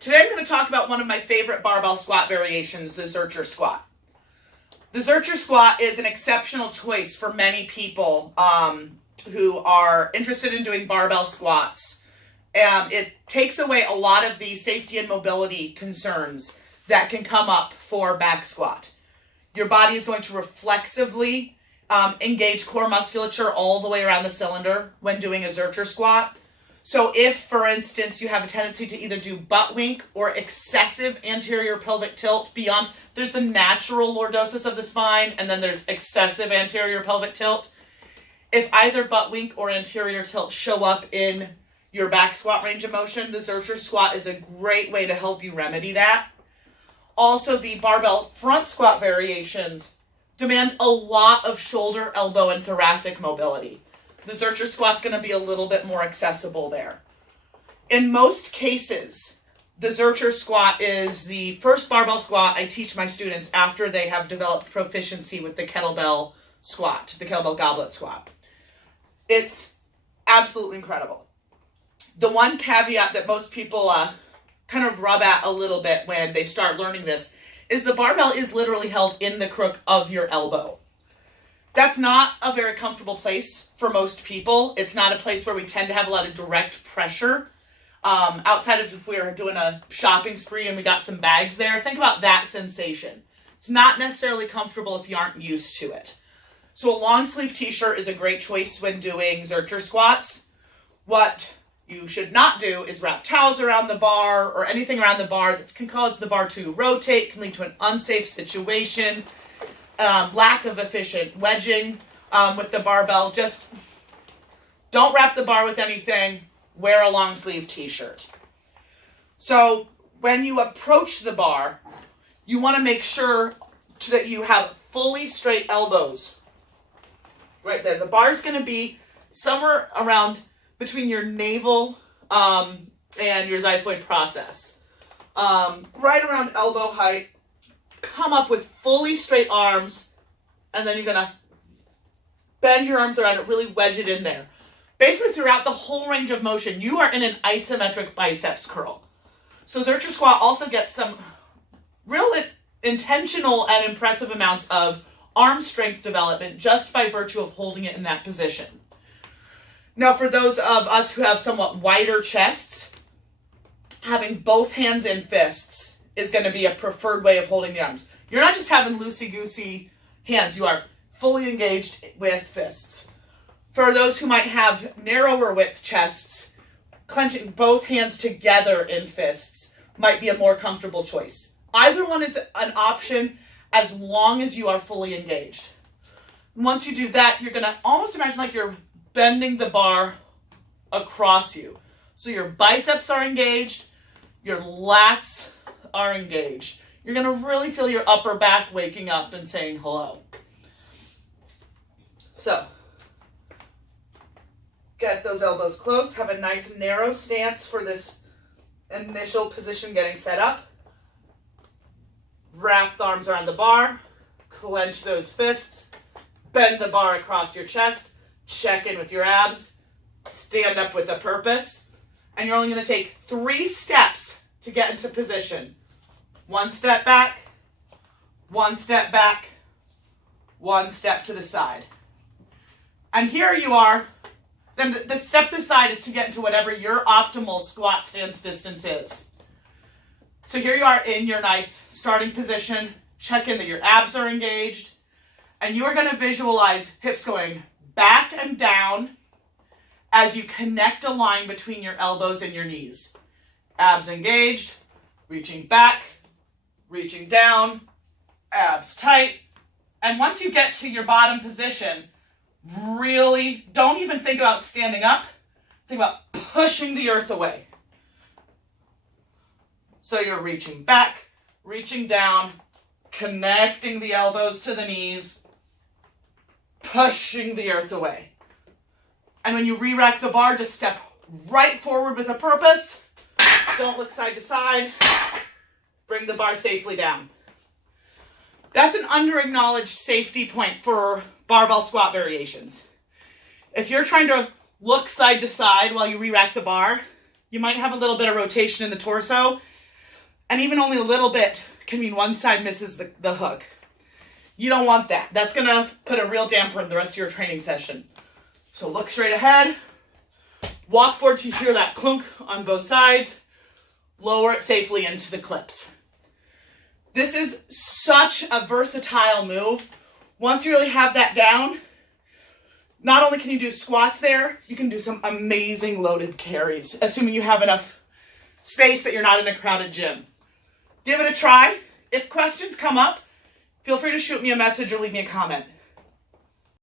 Today I'm going to talk about one of my favorite barbell squat variations, the Zercher squat. The Zercher squat is an exceptional choice for many people who are interested in doing barbell squats. It takes away a lot of the safety and mobility concerns that can come up for back squat. Your body is going to reflexively engage core musculature all the way around the cylinder when doing a Zercher squat. So if, for instance, you have a tendency to either do butt wink or excessive anterior pelvic tilt beyond, there's the natural lordosis of the spine, and then there's excessive anterior pelvic tilt. If either butt wink or anterior tilt show up in your back squat range of motion, the Zercher squat is a great way to help you remedy that. Also, the barbell front squat variations demand a lot of shoulder, elbow, and thoracic mobility. The Zercher squat's going to be a little bit more accessible there. In most cases, the Zercher squat is the first barbell squat I teach my students after they have developed proficiency with the kettlebell squat, the kettlebell goblet squat. It's absolutely incredible. The one caveat that most people kind of rub at a little bit when they start learning this is the barbell is literally held in the crook of your elbow. That's not a very comfortable place for most people. It's not a place where we tend to have a lot of direct pressure. Outside of if we were doing a shopping spree and we got some bags there, think about that sensation. It's not necessarily comfortable if you aren't used to it. So a long sleeve t-shirt is a great choice when doing Zercher squats. What you should not do is wrap towels around the bar or anything around the bar that can cause the bar to rotate, can lead to an unsafe situation. Lack of efficient wedging with the barbell. Just don't wrap the bar with anything. Wear a long sleeve t-shirt. So when you approach the bar, you want to make sure that you have fully straight elbows. Right there. The bar is going to be somewhere around between your navel and your xiphoid process. Right around elbow height. Come up with fully straight arms, and then you're going to bend your arms around it, really wedge it in there. Basically, throughout the whole range of motion, you are in an isometric biceps curl. So Zercher squat also gets some real intentional and impressive amounts of arm strength development just by virtue of holding it in that position. Now, for those of us who have somewhat wider chests, having both hands in fists is going to be a preferred way of holding the arms. You're not just having loosey-goosey hands. You are fully engaged with fists. For those who might have narrower width chests, clenching both hands together in fists might be a more comfortable choice. Either one is an option as long as you are fully engaged. Once you do that, you're going to almost imagine like you're bending the bar across you. So your biceps are engaged, your lats are engaged. You're going to really feel your upper back waking up and saying hello. So, get those elbows close. Have a nice narrow stance for this initial position getting set up. Wrap the arms around the bar. Clench those fists. Bend the bar across your chest. Check in with your abs. Stand up with a purpose. And you're only going to take 3 steps to get into position. 1 step back, 1 step back, 1 step to the side. And here you are. Then the step to the side is to get into whatever your optimal squat stance distance is. So here you are in your nice starting position. Check in that your abs are engaged. And you are going to visualize hips going back and down as you connect a line between your elbows and your knees. Abs engaged, reaching back, reaching down, abs tight. And once you get to your bottom position, really don't even think about standing up. Think about pushing the earth away. So you're reaching back, reaching down, connecting the elbows to the knees, pushing the earth away. And when you re-rack the bar, just step right forward with a purpose. Don't look side to side. Bring the bar safely down. That's an under-acknowledged safety point for barbell squat variations. If you're trying to look side to side while you re-rack the bar, you might have a little bit of rotation in the torso, And even only a little bit can mean one side misses the hook. You don't want that. That's gonna put a real damper in the rest of your training session. So look straight ahead, walk forward till you hear that clunk on both sides, lower it safely into the clips. This is such a versatile move. Once you really have that down, not only can you do squats there, you can do some amazing loaded carries, assuming you have enough space that you're not in a crowded gym. Give it a try. If questions come up, feel free to shoot me a message or leave me a comment.